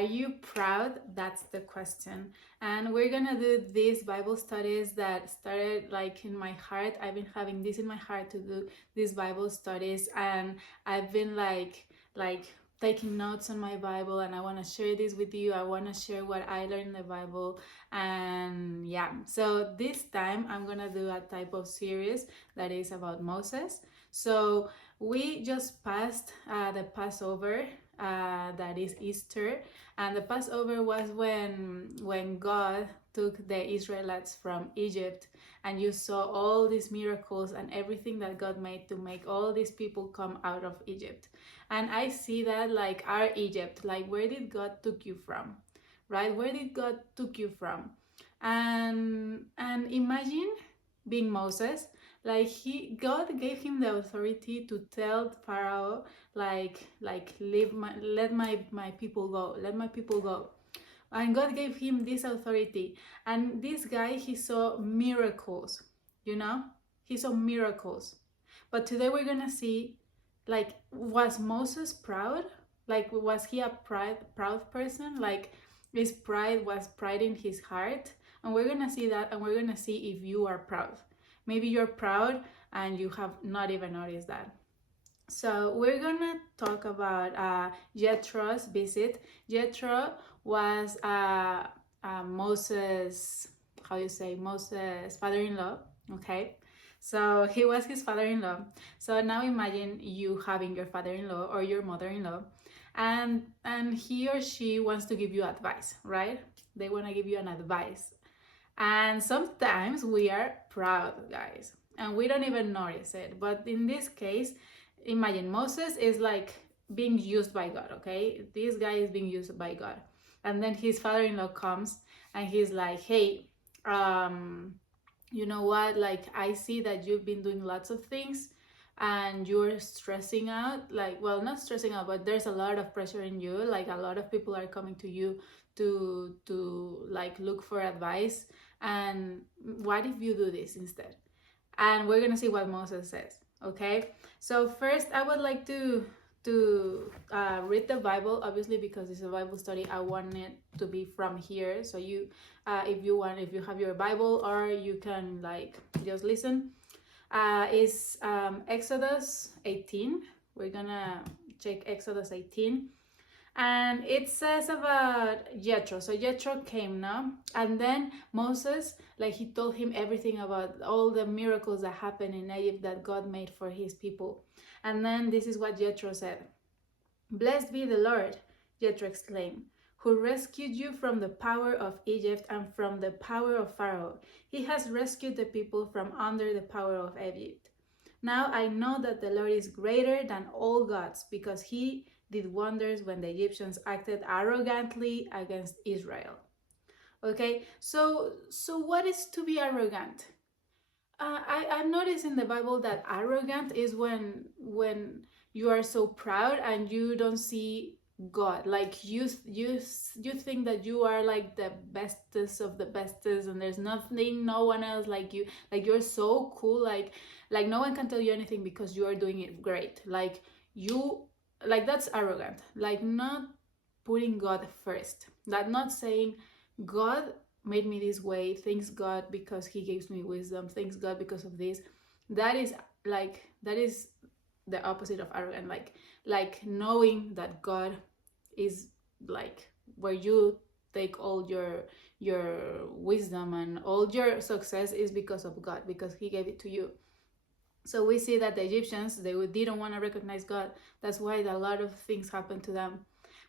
Are you proud? That's the question. And we're gonna do these Bible studies that started like in my heart. I've been having this in my heart to do these Bible studies, and I've been like taking notes on my Bible, and I want to share this with you. I want to share what I learned in the Bible. And yeah, so this time I'm gonna do a type of series that is about Moses. So we just passed the Passover, that is Easter, and the Passover was when God took the Israelites from Egypt, and you saw all these miracles and everything that God made to make all these people come out of Egypt. And I see that like our Egypt, like where did God took you from, right? Where did God took you from? And imagine being Moses, like God gave him the authority to tell Pharaoh like let my people go, let my people go. And God gave him this authority, and this guy, he saw miracles, you know, he saw miracles. But today we're gonna see, like, was Moses proud? Like, was he a proud person? Like, was pride in his heart? And we're gonna see that, and we're gonna see if you are proud. Maybe you're proud and you have not even noticed that. So we're gonna talk about Jethro's visit. Jethro was Moses, how you say, Moses' father-in-law. Okay, so he was his father-in-law. So now imagine you having your father-in-law or your mother-in-law, and he or she wants to give you advice, right? They want to give you an advice. And sometimes we are proud, guys, and we don't even notice it. But in this case, imagine Moses is like being used by God, okay? This guy is being used by God. And then his father-in-law comes and he's like, hey, you know what? Like, I see that you've been doing lots of things and you're stressing out. Like, well, not stressing out, but there's a lot of pressure in you. Like, a lot of people are coming to you to like look for advice. And what if you do this instead? And we're gonna see what Moses says. Okay, so first I would like to read the Bible, obviously, because it's a Bible study. I want it to be from here, so you if you have your Bible, or you can like just listen. It's Exodus 18. We're gonna check Exodus 18. And it says about Jethro. So Jethro came now, and then Moses, like, he told him everything about all the miracles that happened in Egypt that God made for his people. And then this is what Jethro said. Blessed be the Lord, Jethro exclaimed, who rescued you from the power of Egypt and from the power of Pharaoh. He has rescued the people from under the power of Egypt. Now I know that the Lord is greater than all gods, because he did wonders when the Egyptians acted arrogantly against Israel. Okay, so what is to be arrogant? I've noticed in the Bible that arrogant is when you are so proud and you don't see God. Like you think that you are like the bestest of the bestest, and there's no one else like you. Like you're so cool. Like no one can tell you anything because you are doing it great. Like that's arrogant. Like not putting God first. That not saying, God made me this way, thanks God because he gives me wisdom, thanks God because of this. That is the opposite of arrogant. Like knowing that God is like where you take all your wisdom and all your success is because of God, because he gave it to you. So we see that the Egyptians, they didn't want to recognize God. That's why a lot of things happened to them.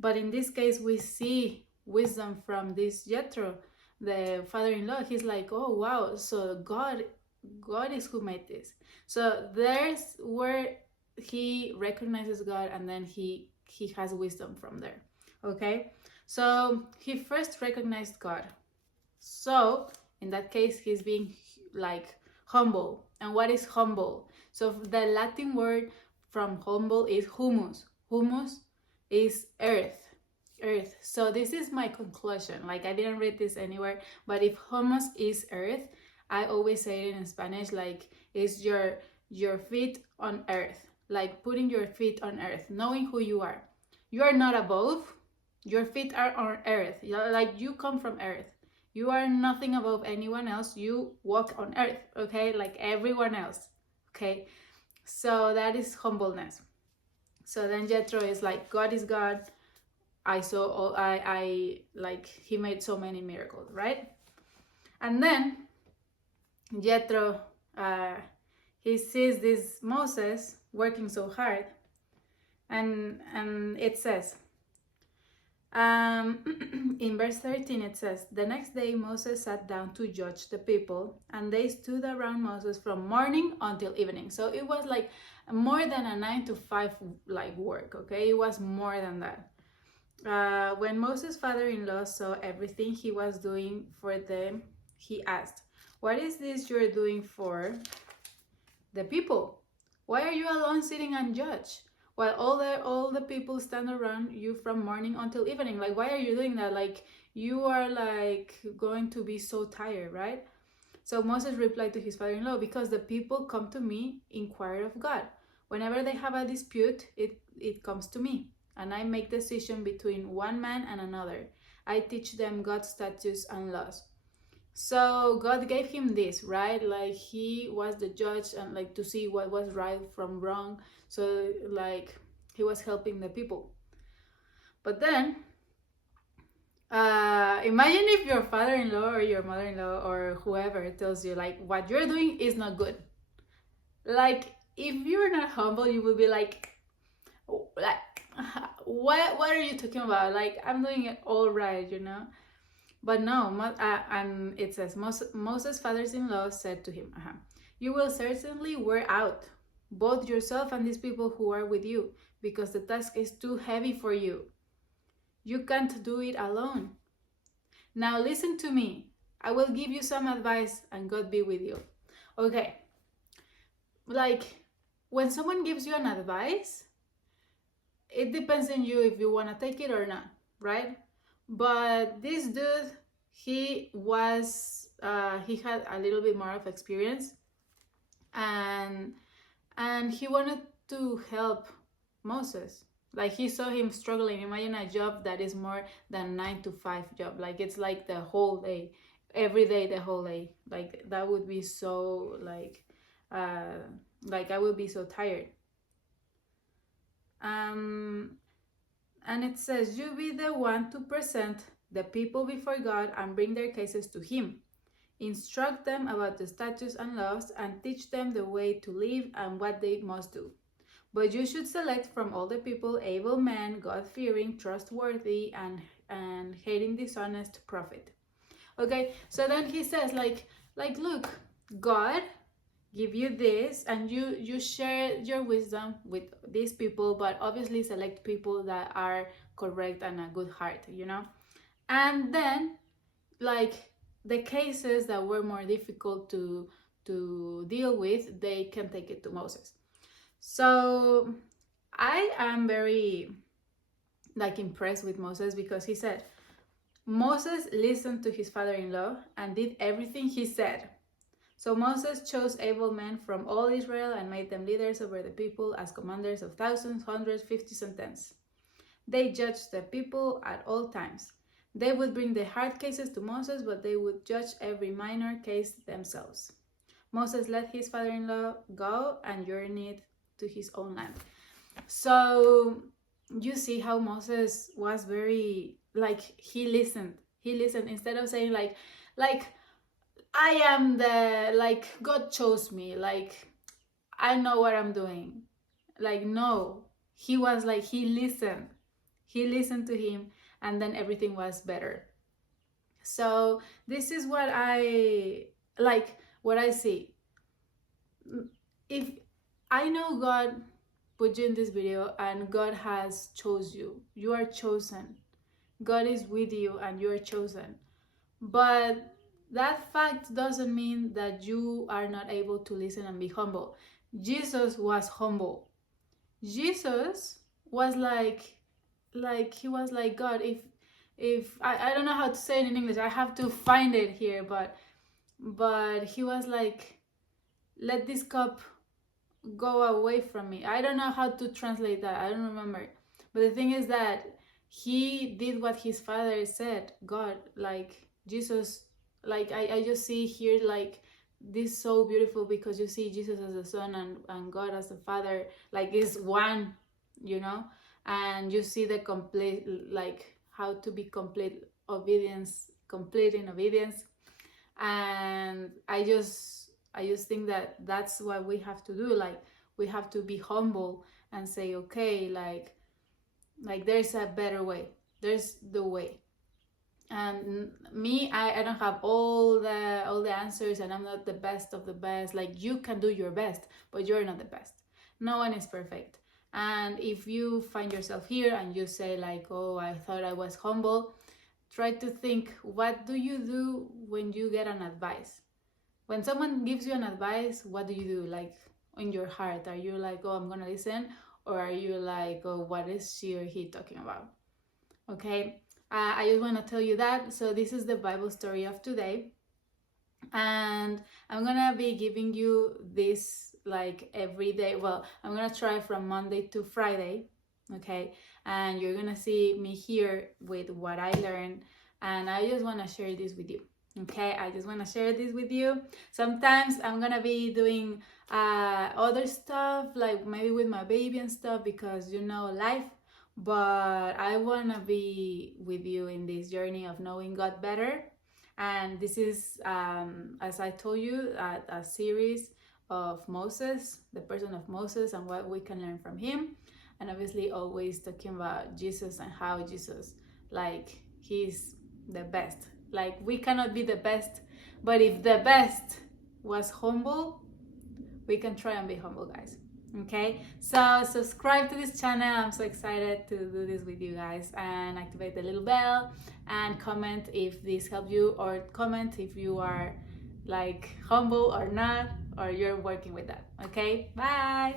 But in this case, we see wisdom from this Jethro, the father-in-law. He's like, oh wow, so God is who made this. So there's where he recognizes God, and then he has wisdom from there. Okay, so he first recognized God. So in that case, he's being like humble. And what is humble? So the Latin word from humble is humus. Humus is earth. So this is my conclusion. Like I didn't read this anywhere, but if humus is earth, I always say it in Spanish, like it's your feet on earth. Like putting your feet on earth, knowing who you are. You are not above, Your feet are on earth. Like you come from earth. You are nothing above anyone else. You walk on earth, okay? Like everyone else, okay? So that is humbleness. So then Jethro is like, God is God. I saw all, I like, he made so many miracles, right? And then Jethro, he sees this Moses working so hard, and it says, in verse 13 it says, the next day Moses sat down to judge the people, and they stood around Moses from morning until evening. So it was like more than a 9 to 5 like work, okay? It was more than that. When Moses' father-in-law saw everything he was doing for them, he asked, what is this you're doing for the people? Why are you alone sitting and judge while all the people stand around you from morning until evening? Like, why are you doing that? Like, you are like going to be so tired, right? So Moses replied to his father-in-law, because the people come to me, inquire of God. Whenever they have a dispute, it comes to me, and I make decision between one man and another. I teach them God's statutes and laws. So God gave him this, right? Like he was the judge, and like to see what was right from wrong. So like he was helping the people. But then imagine if your father-in-law or your mother-in-law or whoever tells you like what you're doing is not good. Like if you're not humble, you will be like what are you talking about? Like I'm doing it all right, you know? But no, it says, Moses' fathers-in-law said to him, you will certainly wear out, both yourself and these people who are with you, because the task is too heavy for you. You can't do it alone. Now listen to me. I will give you some advice, and God be with you. Okay. Like, when someone gives you an advice, it depends on you if you want to take it or not, right? But this dude, he had a little bit more of experience, and he wanted to help Moses. Like he saw him struggling. Imagine a job that is more than 9 to 5 job. Like it's like the whole day, every day, the whole day. Like that would be so like I would be so tired. And it says, you be the one to present the people before God and bring their cases to him. Instruct them about the statutes and laws, and teach them the way to live and what they must do. But you should select from all the people able men, God-fearing, trustworthy, and hating dishonest profit. Okay, so then he says, like look, God give you this, and you share your wisdom with these people, but obviously select people that are correct and a good heart, you know? And then like the cases that were more difficult to deal with, they can take it to Moses. So I am very like impressed with Moses, because he said Moses listened to his father-in-law and did everything he said. So Moses chose able men from all Israel and made them leaders over the people as commanders of thousands, hundreds, fifties, and tens. They judged the people at all times. They would bring the hard cases to Moses, but they would judge every minor case themselves. Moses let his father-in-law go and journeyed to his own land. So you see how Moses was very, like, he listened. He listened instead of saying like I am like, God chose me, like, I know what I'm doing. Like, no, he was like, he listened to him, and then everything was better. So this is what I see. If I know God put you in this video, and God has chose you, you are chosen. God is with you and you are chosen. But that fact doesn't mean that you are not able to listen and be humble. Jesus was humble. Jesus was like he was like, God, if I don't know how to say it in English, I have to find it here, but he was like, let this cup go away from me. I don't know how to translate that, I don't remember. But the thing is that he did what his father said. God, like Jesus, like I just see here like this so beautiful, because you see Jesus as the son, and God as the father, like is one, you know. And you see the complete, like how to be complete in obedience. And I just think that that's what we have to do. Like we have to be humble and say, okay, like there's a better way, there's the way. And me, I don't have all the answers, and I'm not the best of the best. Like you can do your best, but you're not the best. No one is perfect. And if you find yourself here and you say like, oh, I thought I was humble, try to think, what do you do when you get an advice? When someone gives you an advice, what do you do? Like in your heart, are you like, oh, I'm gonna listen? Or are you like, oh, what is she or he talking about? Okay, I just want to tell you that. So this is the Bible story of today, and I'm gonna be giving you this like every day. Well, I'm gonna try from Monday to Friday, okay? And you're gonna see me here with what I learned, and I just want to share this with you. Okay, I just want to share this with you. Sometimes I'm gonna be doing other stuff, like maybe with my baby and stuff, because you know, life. But I want to be with you in this journey of knowing God better. And this is, as I told you, a series of Moses, the person of Moses, and what we can learn from him. And obviously always talking about Jesus and how Jesus, like, he's the best. Like, we cannot be the best, but if the best was humble, we can try and be humble, guys. Okay, so subscribe to this channel. I'm so excited to do this with you guys, and activate the little bell, and comment if this helped you, or comment if you are like humble or not, or you're working with that. Okay, bye.